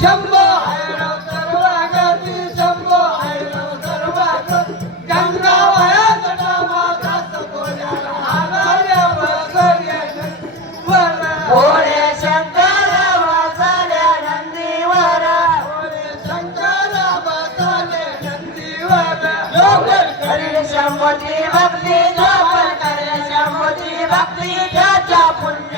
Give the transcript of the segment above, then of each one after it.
शंभो आयराव सर्व गती शंभो आयराव सर्व गंगावाया जटा माता सपोऱ्याला आलाल्या बसल्या भोळे शंकर वाचल्या नंदीवर। भोळे भक्ती लोकर पुण्य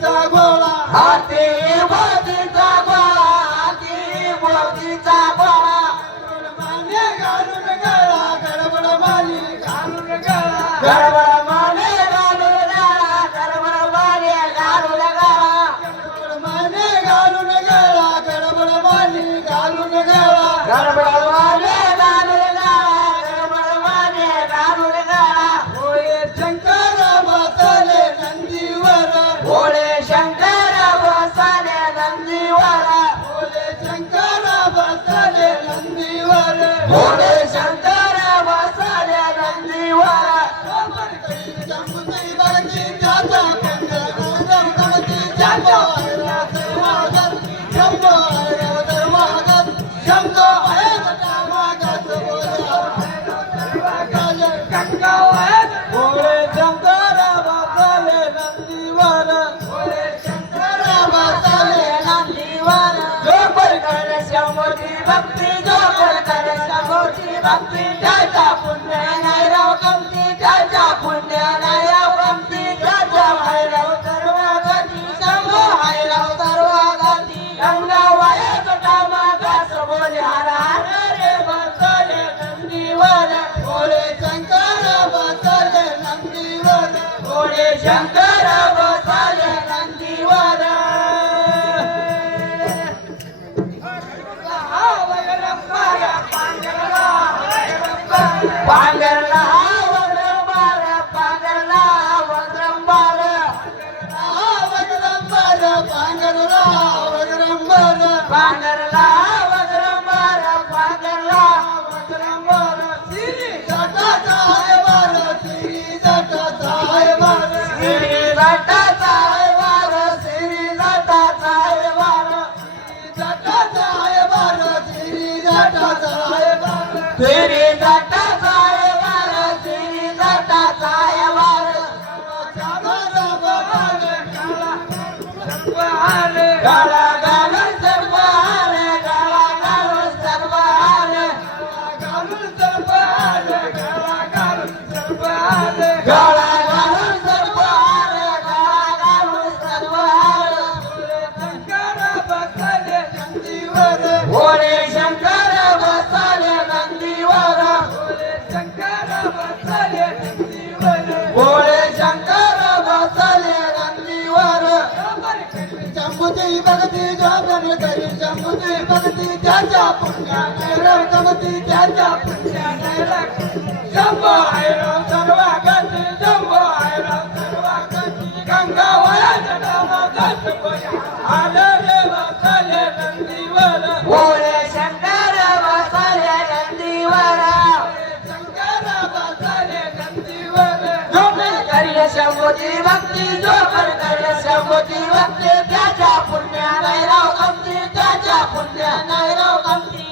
मोतीचा गोळा. हाती मोतीचा गोळा हाती मोतीचा गोळा माने घालून गळा गडबड माने घालून गळा गडबड माने घालून गळा गडबड माने घालून गळा गडबड माने घालून गळा गडबड माने घालून गळा. गडबड देवाची भक्ती त्याच्या पुण्या नायराव कमती त्याच्या पुण्या नायराव कमती त्याच्या भैरव सर्व गती संग हैराव सर्व गती गंगा वाया कटा मागा सबोले हर हर रे बसले नंदीवर भोले शंकर बसले नंदीवर भोले शंकर பாருங்க Bye. पुण्या नैरव जमती त्याच्या पुण्या नैरव जंब आयराव सर्वा गती जंब आयराव सर्वा गती गंगा वया जगामा गत आलं.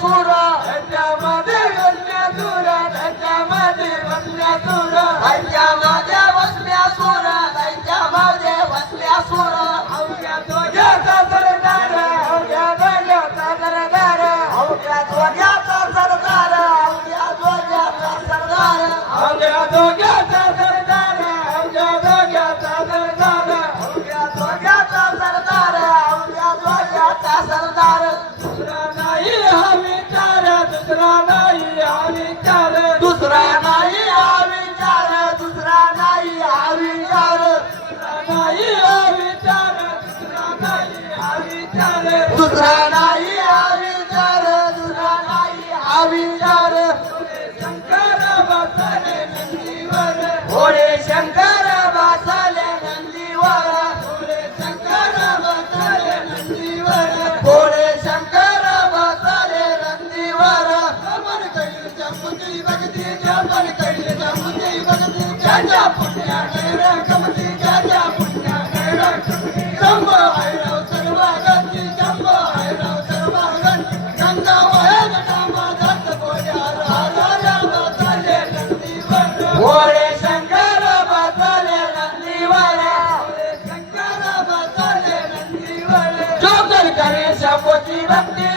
सुरा त्याच्यामध्ये बसल्या सुर. त्याच्यामध्ये बसल्या सुर त्यांच्यामध्ये बसल्या सुर. त्यांच्यामध्ये बसल्या दुसरा नाही आविर्चार दुसरा नाही आविर्चार शंकर बसले नंदीवर होळे शंकर बसले नंदीवर. होळे शंकर बसले नंदीवर. होळे शंकर बसले नंदीवर मन कैलीच्या मुली भक्ती मन कैलीच्या मुली भक्ती. i'm going to give Kapotilati.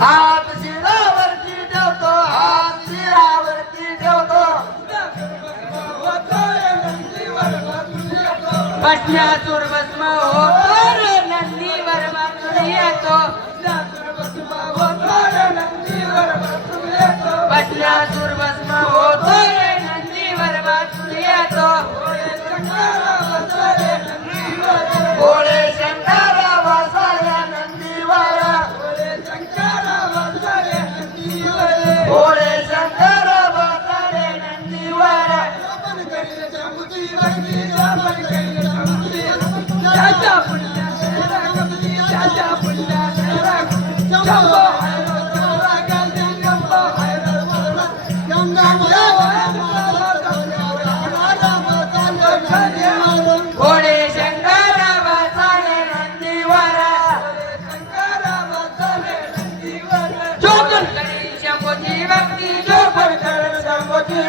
हात शिरावरती ठेवतो हात शिरावरती ठेवतो. बसण्यासूर भस्म होतो रे नंदीवर बसून येतो. बसण्यासूर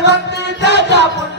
வந்து தாஜா பொண்ணு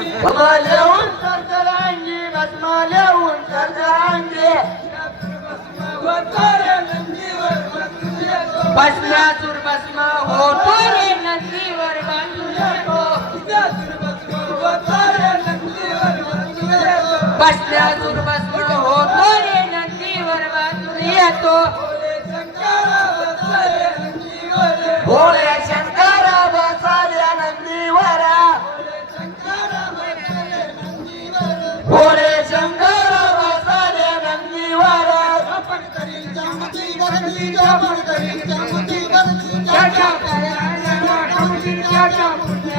लेऊन सरसरांगी भस्म लेऊन सरसरांगी भस्मासूर भस्म होतो. रे नंदीवर भस्मासूर भस्म होतो. रे नंदीवर बांधून येतो.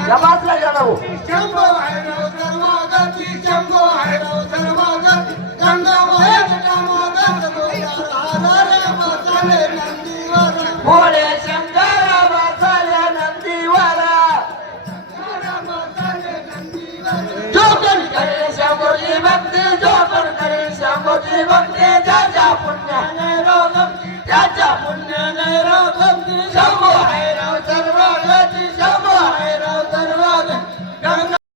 जमासला गेला भाऊ शंभो हैरव सर्वागती शंभो हैरव